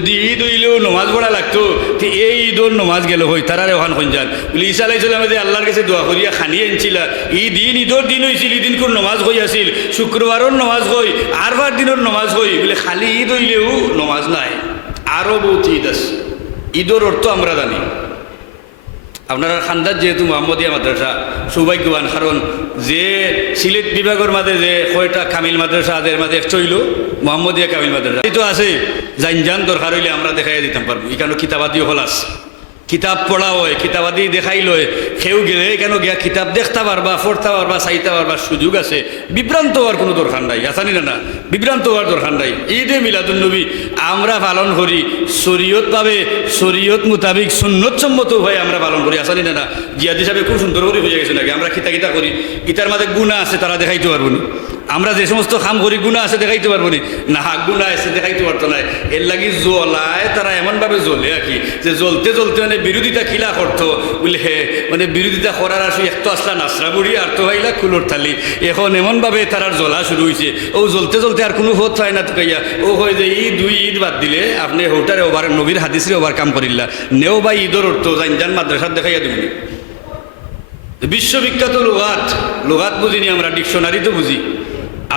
যদি ঈদ হইলেও নমাজ পড়া লাগতো তো এই ঈদর নমাজ গেল হই তারারে ওখান খঞ্জান বলে ঈসা আলাইহিস সালামে যে আল্লাহর কাছে দোয়া করিয়া খানিয়ে আনছিলা এই দিন ঈদর দিন হয়েছিল এই দিন কোন নমাজ হই আসিল শুক্রবারর নমাজ হই আরবার দিনের নমাজ হই বলে খালি ঈদ হইলেও নমাজ নাই আরও বহুত ঈদ আছে। ঈদর অর্থ আমরা জানি আপনারা খান্দার যেহেতু মোহাম্মদিয়া মাদ্রাসা সৌভাগ্যবান, কারণ যে সিলেট বিভাগের মাঝে যে কয়টা কামিল মাদ্রাসা আদের মাঝে একটা হইল মোহাম্মদিয়া কামিল মাদ্রাসা এই তো আছে জান দরকার হইলে আমরা দেখাই দিতাম পারবো। এখানে কিতাবাদিও হল আছে, কিতাব পড়া হয়, কিতাবাদি দেখাই লয়, কেউ গেলে কেন গিয়া কিতাব দেখতে পারবা, পড়তে পারবা, চাইতে পারবার সুযোগ আছে। বিভ্রান্ত হওয়ার কোনো দরকার নাই, আসানি না না বিভ্রান্ত হওয়ার দরকার নাই। ঈদে মিলাদুন্নবী আমরা পালন করি শরীয়ত পাবে, শরীয়ত মোতাবিক সুন্নত সম্মত হয়ে আমরা পালন করি, আসানি না না। জিয়াদ হিসাবে খুব সুন্দর করে হয়ে গেছে নাকি আমরা কিতা কিতা করি, ইতার মাঝে গুণা আছে তারা দেখাইতে পারবো না। আমরা যে সমস্ত কাম করি গুণা আছে দেখাইতে পারবো না, হাক গুণা আছে দেখাইতে পারতো না। এর লাগি জ্বলায় তারা এমনভাবে জ্বলে আর কি যে জ্বলতে জ্বলতে মানে বিরোধিতা খিলা করতো বলে হে মানে বিরোধিতা করার আসি একটু আসলা নাচরা বুড়ি আর তো হইলা কুলোর থালি। এখন এমনভাবে তারার জ্বলা শুরু হয়েছে, ও জ্বলতে জ্বলতে আর কোনো হোত হয় না তো কাইয়া ও হয় যে এই দুই ঈদ বাদ দিলে আপনি হোটারে ওভার নবীর হাদিসে ওভার কাম করিল্লা নেও বা ঈদর অর্থ জান মাদ্রাসার দেখাইয়া দিবনি। বিশ্ববিখ্যাত লোগাত বুঝিনি আমরা, ডিকশনারি তো বুঝি,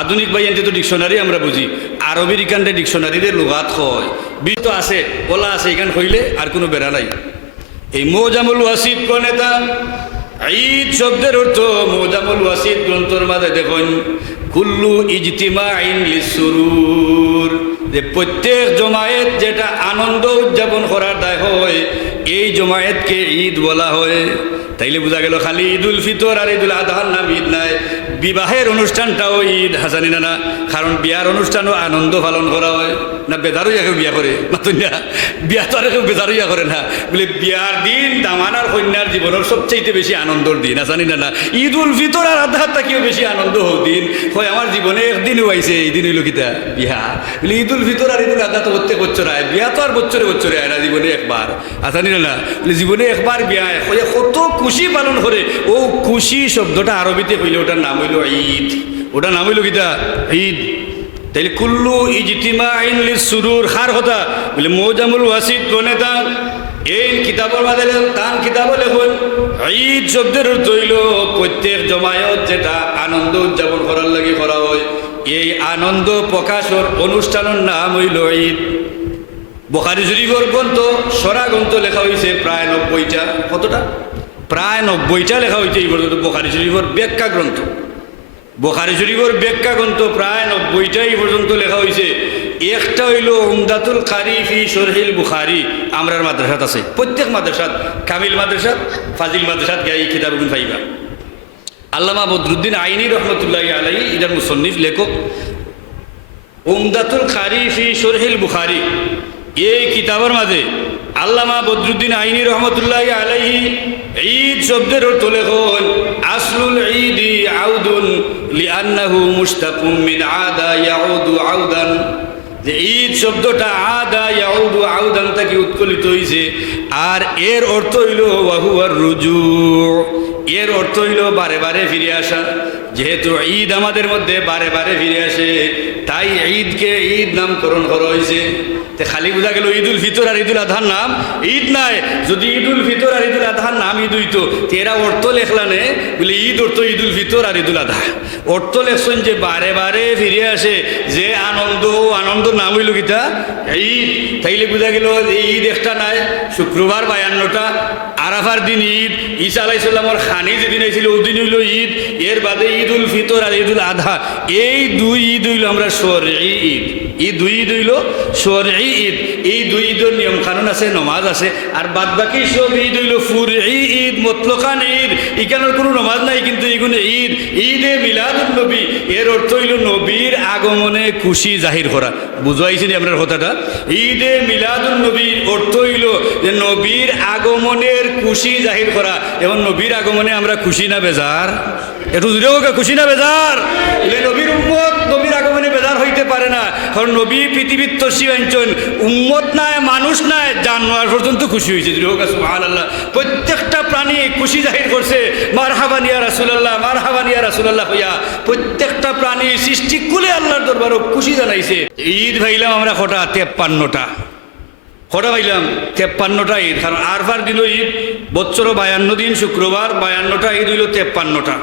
আধুনিক বাইয়ান্তে তো ডিকশনারি আমরা বুঝি, আরবির ইকানতে ডিকশনারিদের লোগাত হয় বিত আছে ওলা আছে, এখান হইলে আর কোনো বেড়া নাই। এই মোজামুল ওয়াসিদ কোন নেতা ঈদ শব্দের অর্থ মোজামুল ওয়াসিদ গ্রন্থর মাঝে দেখুন কুল্লু ইজতিমাইন লিসুরুর, যে প্রত্যেক জমায়েত যেটা আনন্দ উদযাপন করার দায় হয় এই জমায়েতকে ঈদ বলা হয়। তাইলে বোঝা গেল খালি ঈদুল ফিতর আর ঈদুল আজহার নাম ঈদ নাই, বিবাহের অনুষ্ঠানটাও ঈদ হাসানি না, কারণ বিয়ার অনুষ্ঠানও আনন্দ পালন করা হয় না। বেদারইয়া কেউ বিয়া করে মাতুন না, বিয়া তো আর কেউ বেদারইয়া করে না, বলে বিয়ার দিন দামানার কন্যার জীবনের সবচেয়ে বেশি আনন্দর দিন হাসানি না। ঈদুল ফিতর আর আজহার তাকেও বেশি আনন্দ হোক দিন হয় আমার জীবনে একদিনও আইছে, এই দিন হইল কিতা বিয়া। বলে ঈদুল ফিতর আর ঈদুল আজহা তো প্রত্যেক বছর আয়, বিয়া তো আর বছরে বছরে আয় না, জীবনে একবার হাসানি না। বলে জীবনে একবার বিয়া হয় কত খুশি পালন করে, ও খুশি শব্দটা আরবিতে কইলে ওটার নাম হইল ঈদ, ওটার নাম হইল কিতা ঈদ। তাইলে কুল্লু ইজতিমাইন লিসুরুর খার কথা বলে মোজামুল ওয়াসিদ কোনেতা এই কিতাবের মাঝে তান কিতাব লেখুন ঈদ শব্দের অর্থ হইল প্রত্যেক জমায়েত যেটা আনন্দ উদযাপন করার লাগি করা হয়, এই আনন্দ প্রকাশের অনুষ্ঠানের নাম হইল ঈদ। বুখারী শরীফের গ্রন্থ সরা গ্রন্থ লেখা হয়েছে প্রায় 90টা, কতটা প্রায় 90টা লেখা হয়েছে এই পর্যন্ত। বুখারী শরীফের ব্যাখ্যা গ্রন্থ, বুখারী শরীফের ব্যাখ্যা গ্রন্থ প্রায় 90টা এই পর্যন্ত লেখা হয়েছে। একটা হইল উমদাতুল কারি ফি শরহিল বুখারী, আমরার মাদ্রাসাত আছে, প্রত্যেক মাদ্রাসাত কামিল মাদ্রাসাত ফাজিল মাদ্রাসাত গিয়ে এই কিতাবগুলো পাইবা। আল্লামা বদরুদ্দিন আইনি রহমতুল্লাহি আলাইহি এটার মুসন্নিফ লেখক। উমদাতুল কারি ফি শরহিল বুখারী এই কিতাবের মাঝে আল্লামা বদরুদ্দিন আইনি রহমতুল্লাহি আলাইহি ঈদ শব্দের অর্থ লেখন আসলুল ঈদি আউদুন লিআন্নাহু মুশতাকুম মিন আদা ইয়াউদু আউদান, যে ঈদ শব্দটা আদা ইয়াউদু আউদান থেকে উৎকলিত হয়েছে, আর এর অর্থ হইল ওয়াহুয়ার রুজু, এর অর্থ হইল বারে বারে ফিরে আসা। যেহেতু ঈদ আমাদের মধ্যে বারে বারে ফিরে আসে তাই ঈদকে ঈদ নামকরণ করা হয়েছে। খালি বোঝা গেল ঈদুল ফিতর আর ঈদুল আজহার নাম ঈদ নাই। যদি ঈদুল ফিতর আর ঈদুল আজহার নাম ঈদ হইতো এরা অর্থ লেখলানে বলে ঈদ অর্থ ঈদুল ফিতর আর ঈদুল আজহা, অর্থ লেখছেন যে বারে বারে ফিরে আসে যে আনন্দ, আনন্দ নাম হইল কিতা ঈদ। তাইলে বোঝা গেল ঈদ একটা নাই, শুক্রবার 52টা, আরাফার দিন ঈদ, ঈসা আলাইহিস সালামের খানি যেদিন হয়েছিল ওদিন হইল ঈদ, এর বাদে ঈদুল ফিতর আর ঈদুল আজহা এই দুই ঈদ হইল আমরা শরঈ ঈদ। এই দুই ঈদ হইল শরঈ ঈদ, এই দুই ঈদের নিয়ম কানুন আছে, নমাজ আছে, আর বাদ বাকি সব ঈদ হইল ফুরঈ ঈদ, মতলকান ঈদ, এখানের কোনো নমাজ নাই কিন্তু এগুলো ঈদ। ঈদে মিলাদুন নবী এর অর্থ হইল নবীর আগমনে খুশি জাহির করা, বুঝাইছেন আপনার কথাটা। ঈদে মিলাদুন নবীর অর্থ হইল যে নবীর আগমনের খুশি জাহির করা। এবং নবীর আগমনে আমরা খুশি না বেজার, একটু জুড়ে হোক খুশি না বেজার? নবীর উম্মত নবীর আগমনে বেজার হইতে পারে না, কারণ নবী পৃথিবীর তসি আনছেন, উম্মত নাই মানুষ নাই জানোয়ার পর্যন্ত খুশি হয়েছে। সুবহানাল্লাহ, প্রত্যেকটা প্রাণী খুশি জাহির করছে মারহাবান ইয়া রাসূলুল্লাহ, মারহাবান ইয়া রাসূলুল্লাহ হইয়া প্রত্যেকটা প্রাণী সৃষ্টি কুলে আল্লাহর দরবারে খুশি জানাইছে। ঈদ ভাইলাম আমরা কটা 53টা, কটা পাইলাম 53টা ঈদ, কারণ আরফার দিনও ঈদ, বছরও 52 দিন, শুক্রবার 52টা ঈদ হইল 53টা।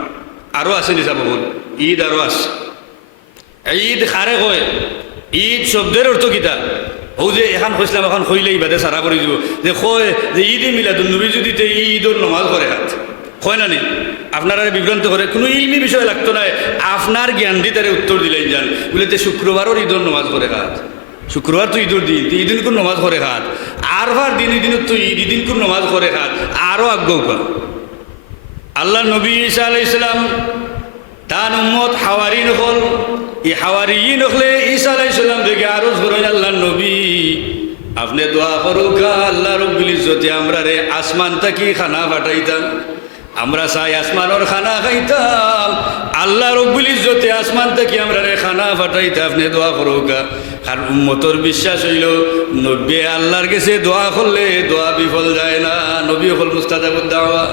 আরও আছে নিশা বহুল ঈদ, আরও আছে। ঈদ খারে কয়, ঈদ শব্দের অর্থ কিতা? ও যে এখন কইসলাম, এখন কইলেই বাদে সারা করে দিব যে কয় যে ঈদে মিলাদুন নবী যদি ঈদর নমাজ করে হাত কয় না নি, আপনারা বিভ্রান্ত করে কোনো ইলমি বিষয় লাগতো না, আপনার জ্ঞান দিয়ে তারা উত্তর দিলেন যান বলে যে শুক্রবারও ঈদর নমাজ করে হাত, শুক্রবার তো ঈদর দিন, ঈদিন কোন নমাজ করে হাত, আরবার দিন ঈদিন তো ঈদ, ঈদিন কোন নমাজ করে হাত, আরও আজ্ঞা। আল্লাহ নবী ঈসা আলাইহিস সালাম তার উম্মত হাওয়ারিন হল, এই হাওয়ারিন হলে ঈসা আলাইহিস সালাম দেখে আরো করেন, আল্লাহ নবী আপনি দোয়া করুকা আল্লাহ রব্বুল ইজ্জতে আমরা রে আসমান থেকে খানা পাঠাইতাম, আমরা চাই আসমানের খানা খাইতাম, আল্লাহ রব্বুল ইজ্জতে আসমান থেকে আমরা রে খানা পাঠাইতাম, আপনি দোয়া করুকা। আর উম্মতর বিশ্বাস হইল নবী আল্লাহর কাছে দোয়া করলে দোয়া বিফল যায় না, নবী হল মুস্তাজাবুদ দাওয়া।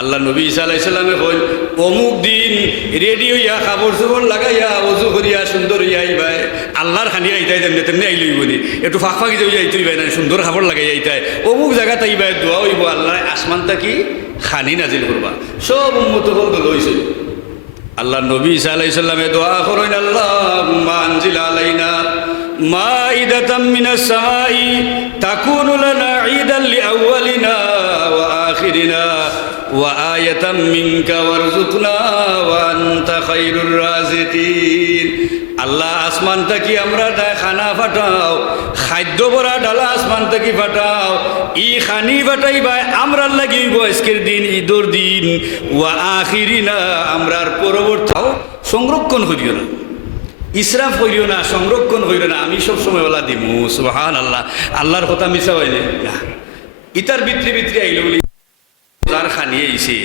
আল্লাহ নবী ঈসা আলাইহিস সালামে কইল অমুক দিন রেডি হইয়া কাপড় চোপড় লাগাইয়া ওযু করিয়া সুন্দর হইয়া আইবাই, আল্লাহর খানি আইতাই যেমনি তেমনি আইলই বলি, একটু ফাঁক ফাঁকি যে আইতে হইবাই না, সুন্দর কাপড় লাগাই আইতাই, অমুক জায়গাত আইবাই দোয়া হইব, আল্লাহ আসমানটা কি খানি নাজিল করবা। সব উম্মত হল দল হইছে। আল্লাহ নবী ঈসা আলাইহিস সালামে দোয়া করেন, আল্লাহুম্মা আনজিল আলাইনা মাইদাতাম মিনাস সামাই তাকুনু লানা ঈদান লিআউয়ালিনা ওয়া আখিরিনা ওয়া আয়াতাম মিনকা ওয়ারযুকনা ওয়া আনতা খায়রুর রাযিকিন। আল্লাহ আসমান থেকে আমরা খানা ফাটাও, খাদ্য ভরা ডালা আসমান থেকে ফাটাও, ই খানি ফাটাইবা আমরার লাগিব আজকের দিন ঈদর দিন, ওয়া আখিরিনা আমরার পরবর্তীও সংরক্ষণ করিও না, ইসরাফ করিও না, সংরক্ষণ করিও না, আমি সব সময় বলা দিমু। সুবহানাল্লাহ, আল্লাহর কথা মিছা হয়নি না, ইতার ভিতরে ভিতরে আইলো বলি যার খানিয়ে আইছে,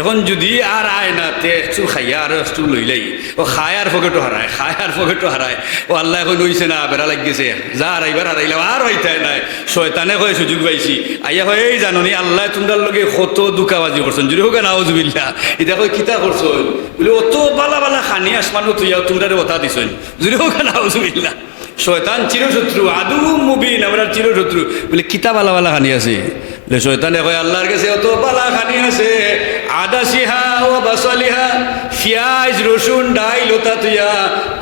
এখন যদি আর আয় না তে একটু খাইয়া আর একটু লইলাই, ও খায় আর পকেটও হারায়, খায় আর পকেটও হারায়, ও আল্লাহ এখন হইছে না বেড়া লাগিয়েছে, যা হারাইবার হারাইলাম আর হইতাই নাই, শয়তানে কয়ে সুযোগ পাইছি, আইয়া হয় এই জাননি আল্লাহ তোমরার লগে কত দুকাবাজি করছেন, যদি হোক নাউজুবিল্লাহ, এটা কই কিতা করছো বলে অত বালা বালা খানি আসমানো তুইয়াও তোমরা ওটা দিছেন, যদি হোক নাউজুবিল্লাহ। শয়তান চিরশত্রু, আদু মুবিন, আমরা চিরশত্রু, বলে কিতা বালা বালা খানি আছে, শয়তানে কয় আল্লাহর কাছে অত বালা খানি আছে, আদাসিহা ও বাসালিহা, পিঁয়াজ রসুন ডাই লতা তুইয়া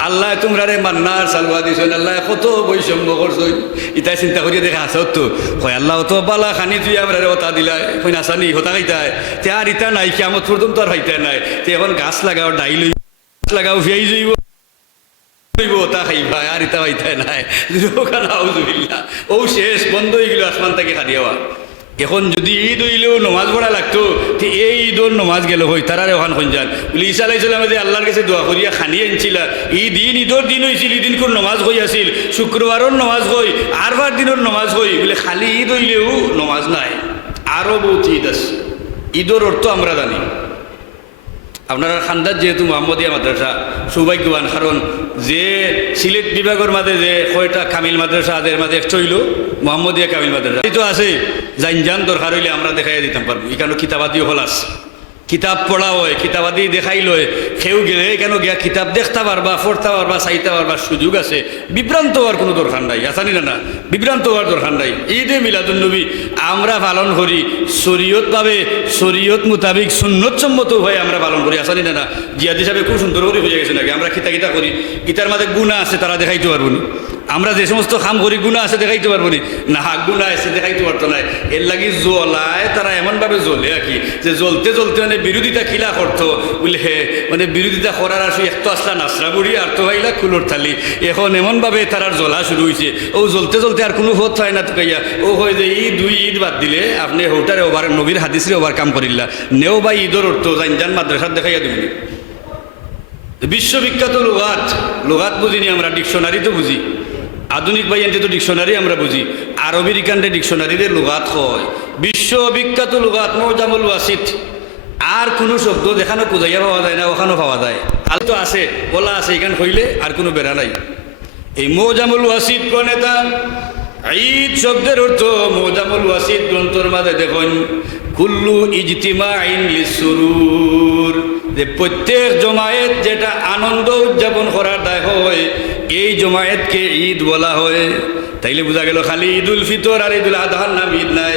আল্লাহ তোমরা রে মান্নার সালওয়া দিছেন, আল্লাহ কত বৈষম্য করছেন, ইতাই চিন্তা করিয়া দেখা আছে তো, কয় আল্লাহ অত বালা খানি তুই আমরা রে ওটা দিলাই, কই নাসানি হতা খাইতাই, তে আর ইতা নাই কিয়ামত পর্যন্ত আর খাইতাই নাই, তে এখন গাছ লাগাও, ডাই লই লাগাও, পিঁয়াজ হইব তা খাইবা আর ইতা খাইতাই নাই, ও শেষ বন্ধ হয়ে গেল আসমান থেকে খাদিয়াওয়া। এখন যদি ঈদ হইলেও নমাজ পড়া লাগতো, তো এই ঈদর নমাজ গেল হই তারা ওখান খন যান বলে ঈসা আলাইহিস সালামে যে আল্লাহর কাছে দোয়া করিয়া খানিয়ে আনছিলা, এই দিন ঈদর দিন হয়েছিল, ঈদিন কোন নমাজ হই আসিল, শুক্রবারও নমাজ হই, আরবার দিনের নমাজ হই, বলে খালি ঈদ হইলেও নমাজ নাই, আরও বহুত ঈদ আছে। ঈদর অর্থ আমরা জানি, আপনারা খান্দার যেহেতু মোহাম্মদিয়া মাদ্রাসা সৌভাগ্যবান, কারণ যে সিলেট বিভাগের মাঝে যে কয়টা কামিল মাদ্রাসা আদের মাঝে একটা হইল মোহাম্মদিয়া কামিল মাদ্রাসা, এই তো আছে জান দরকার হইলে আমরা দেখাই দিতাম পারবো, এখানে কিতাবাদিও হল আছে, কিতাব পড়া হয়, কিতাবাদি দেখাই লয়, কেউ গেলে কেন গিয়া কিতাব দেখতে পারবা, পড়তে পারবা, চাইতে পারবা, সুযোগ আছে, বিভ্রান্ত হওয়ার কোনো দরকার নাই, আসানি না, বিভ্রান্ত হওয়ার দরকার নাই। ঈদে মিলাদুন নবী আমরা পালন করি শরীয়ত ভাবে, শরীয়ত মোতাবিক সুন্নত সম্মত হয়ে আমরা পালন করি, আসানি না, জিয়াদ হিসাবে খুব সুন্দর করে হয়ে গেছে নাকি, আমরা কিতা কিতা করি, কিতার মাঝে গুণা আছে তারা দেখাইতে পারবো না, আমরা যে সমস্ত কাম করি গুণা আছে দেখাইতে পারবো না, গুণা আছে দেখাইতে পারতো না, এর লাগি জ্বলায় তারা এমনভাবে জ্বলে আর কি, যে জ্বলতে জ্বলতে মানে বিরোধিতা খিলা করতো বলে হে, মানে বিরোধিতা করার আসে একটু আসলা নাচরা বুড়ি আর তো হইলা কুলোর থালি, এখন এমনভাবে তারার জ্বলা শুরু হয়েছে, ও জ্বলতে জ্বলতে আর কোনো হোত হয় না তো কাইয়া, ও হয় যে এই দুই ঈদ বাদ দিলে আপনি হোটারে ওভার নবীর হাদিসরে ওভার কাম করিল্লা, নেও বা ঈদর অর্থ জান মাদ্রাসার দেখাইয়া দিবি। বিশ্ববিখ্যাত লোগাত বুঝিনি আমরা, ডিকশনারি তো বুঝি, আধুনিক বাইয়ানতে তো ডিকশনারি আমরা বুঝি, আরবির কান্ডে ডিকশনারিদের লুগাত হয়, বিশ্ববিখ্যাত লুগাত মুজামুল ওয়াসিত, আর কোনো শব্দ যেখানে খুঁজাইয়া পাওয়া যায় না ওখানেও পাওয়া যায়, আল তো আছে বলা আছে, এখান হইলে আর কোনো বেড়া নাই। এই মুজামুল ওয়াসিত প্রণেতা ঈদ শব্দের অর্থ, মুজামুল ওয়াসিত গ্রন্থর মাঝে দেখুন কুল্লু ইজতিমাইন লিসুরুর, যে প্রত্যেক জমায়েত যেটা আনন্দ উদযাপন করার দায় হয় এই জমায়েতকে ঈদ বলা হয়। তাইলে বোঝা গেল খালি ঈদুল ফিতর আর ঈদুল আজহার নাম ঈদ নাই,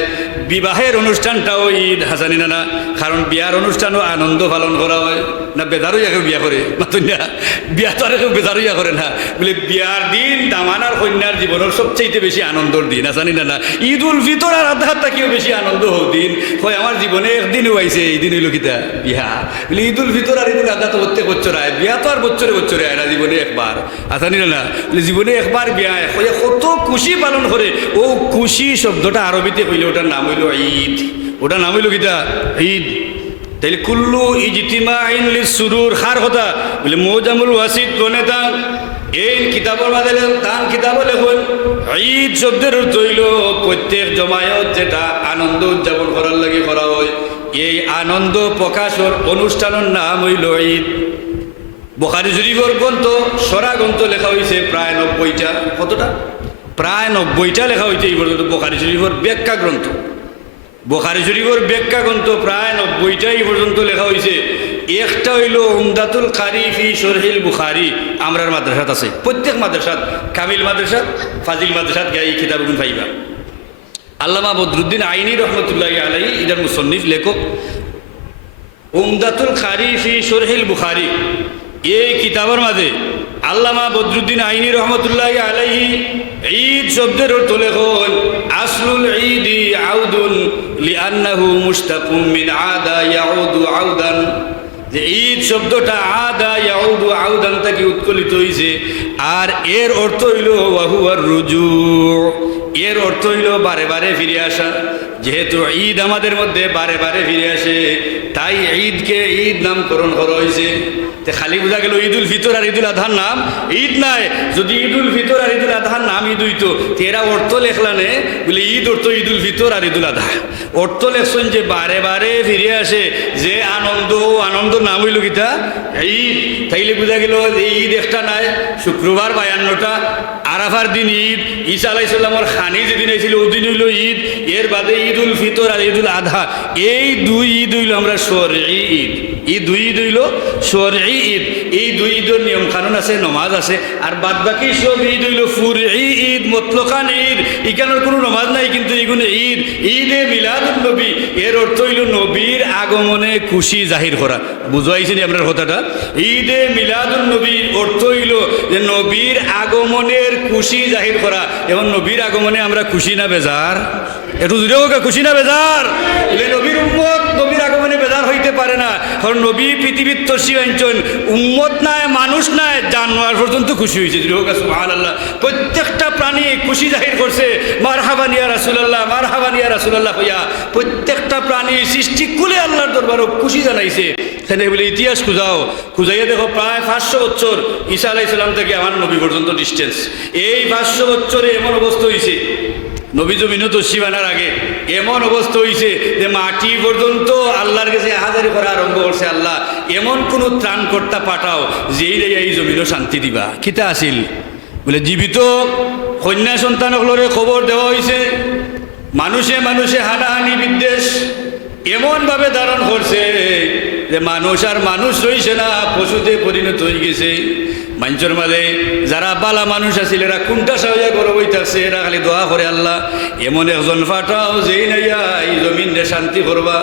বিবাহের অনুষ্ঠানটাও ঈদ হাসানি না। কারণ বিয়ার অনুষ্ঠানও আনন্দ পালন করা হয় না, বেজারই কেউ বিয়া করে মাতুন না, বিয়া তো আর কেউ বেজারইয়া করে না। বলে বিয়ার দিন দামানার কন্যার জীবনের সবচেয়ে বেশি আনন্দর দিন হাসানি না। ঈদুল ফিতর আর আজহার থেকেও বেশি আনন্দ হোক দিন হয় আমার জীবনে একদিনও আইছে, এই দিন হইল কিতা বিয়া। বলে ঈদুল ফিতর আর ঈদুল আজহা তো প্রত্যেক বছর আয়, বিয়া তো আর বছরে বছরে আয় না, জীবনে একবার হাসানি না। বলে জীবনে একবার বিয়া হয়, কত খুশি পালন করে। ও খুশি শব্দটা আরবিতে কইলে ওটার নাম হইল ঈদ, ওটার নাম হইল কিতা ঈদ। তাইলে কুল্লু ইজতিমাইন লিসসুরুর খার কথা বলে মোজামুল ওয়াসিদ বনেতা এই কিতাবের মাঝে তান কিতাবও লেখুন ঈদ শব্দের অর্থ হইল প্রত্যেক জমায়েত যেটা আনন্দ উদযাপন করার লাগে করা হয়, এই আনন্দ প্রকাশের অনুষ্ঠানের নাম হইল ঈদ। বুখারী শরীফের গ্রন্থ সরা গ্রন্থ লেখা হয়েছে প্রায় 90টা, কতটা প্রায় 90টা লেখা হয়েছে এই পর্যন্ত। বুখারী শরীফের ব্যাখ্যা গ্রন্থ, বুখারী শরীফের ব্যাখ্যা গ্রন্থ প্রায় 90টা এই পর্যন্ত লেখা হয়েছে। একটা হইল উমদাতুল কারি ফি শরহিল বুখারী, আমরার মাদ্রাসাত আছে, প্রত্যেক মাদ্রাসাত, কামিল মাদ্রাসাত, ফাজিল মাদ্রাসাত গিয়ে এই কিতাবগুলো পাইবা। আল্লামা বদরুদ্দিন আইনি রহমতুল্লাহি আলাইহি ইদার মুসন্নিফ লেখক। উমদাতুল কারি ফি শরহিল বুখারী এই কিতাবের মাঝে আল্লামা বদরুদ্দিন আইনি রহমতুল্লাহি আলাইহি ঈদ শব্দের অর্থ লেখন আসলুল ঈদি আউদুন লিআন্নাহু মুশতাকুম মিন আদা ইয়াউদু আউদান, যে ঈদ শব্দটা আদা ইয়াউদু আউদান থেকে উৎকলিত হয়েছে। আর এর অর্থ হইল ওয়াহুয়ার রুজু, এর অর্থ হইল বারে বারে ফিরে আসা। যেহেতু ঈদ আমাদের মধ্যে বারে বারে ফিরে আসে তাই ঈদকে ঈদ নামকরণ করা হয়েছে। খালি বোঝা গেল ঈদুল ফিতর আর ঈদুল আজহার নাম ঈদ নাই। যদি ঈদুল ফিতর আর ঈদুল আজহার নাম ঈদ হইতো এরা অর্থ লেখলানে বলে ঈদ অর্থ ঈদুল ফিতর আর ঈদুল আজহা, অর্থ লেখছেন যে বারে বারে ফিরে আসে যে আনন্দ, আনন্দ নাম হইল কিতা ঈদ। তাইলে বোঝা গেল ঈদ একটা নাই, শুক্রবার 52টা, আরাফার দিন ঈদ, ঈসা আলাইহিস সালামের খানি যেদিন হয়েছিল ওদিন হইল ঈদ, এর বাদে ঈদুল ফিতর আর ঈদুল আজহা, এই দুই ঈদ হইল আমরা শরঈ ঈদ। এই দুই ঈদ হইল শরঈ ঈদ। এই দুই ঈদের নিয়ম কানুন আছে, নমাজ আছে, আর বাদ বাকি সব ঈদ হইল ফুরঈ ঈদ, মতলকান ঈদ। এখানের কোনো নমাজ নাই কিন্তু এগুলো ঈদ। ঈদে মিলাদুন নবী, এর অর্থ হইল নবীর আগমনে খুশি জাহির করা। বুঝাইছেন আপনার কথাটা? ঈদে মিলাদুন নবীর অর্থ হইল যে নবীর আগমনের খুশি জাহির করা। এবং নবীর আগমনে আমরা খুশি না বেজার? একটু জুড়ে হোক, খুশি না বেজার? নবীর উম্মত নবীর আগমনে বেজার হইতে পারে না, কারণ নবী পৃথিবীর তসি অঞ্চল উম্মত নাই, মানুষ নাই, জানোয়ার পর্যন্ত খুশি হয়েছে। সুবহানাল্লাহ, প্রত্যেকটা প্রাণী খুশি জাহির করছে মারহাবান ইয়া রাসূলুল্লাহ, মারহাবান ইয়া রাসূলুল্লাহ হইয়া প্রত্যেকটা প্রাণী সৃষ্টি কুলে আল্লাহর দরবারে খুশি জানাইছে। সেখানে বলে ইতিহাস খুঁজাও, খুঁজাইয়া দেখো প্রায় 500 বছর ঈসা আলাইহিস সালাম থেকে আমার নবী পর্যন্ত ডিস্টেন্স। এই 500 বছরে এমন অবস্থা হয়েছে, নবী জমিনও তসিবানার আগে এমন অবস্থা হয়েছে যে মাটি পর্যন্ত আল্লাহর কাছে হাজারি করা আরম্ভ করছে, আল্লাহ এমন কোনো ত্রাণকর্তা পাঠাও যেই রে এই জমিনও শান্তি দিবা। কিতা আসিল? বলে জীবিত কন্যা সন্তানগুলোরে খবর দেওয়া হয়েছে, মানুষে মানুষে হানাহানি বিদ্বেষ এমনভাবে ধারণ করছে যে মানুষ আর মানুষ রয়েছে না, পশুতে পরিণত হয়ে গেছে। মানুষের মাঝে যারা বালা মানুষ আছিল এরা কোনটা সাহায্য করো বইতেছে, এরা খালি দোয়া করে আল্লাহ এমন একজন ফাটাও যেই নাইয়া এই জমিনে শান্তি করবা।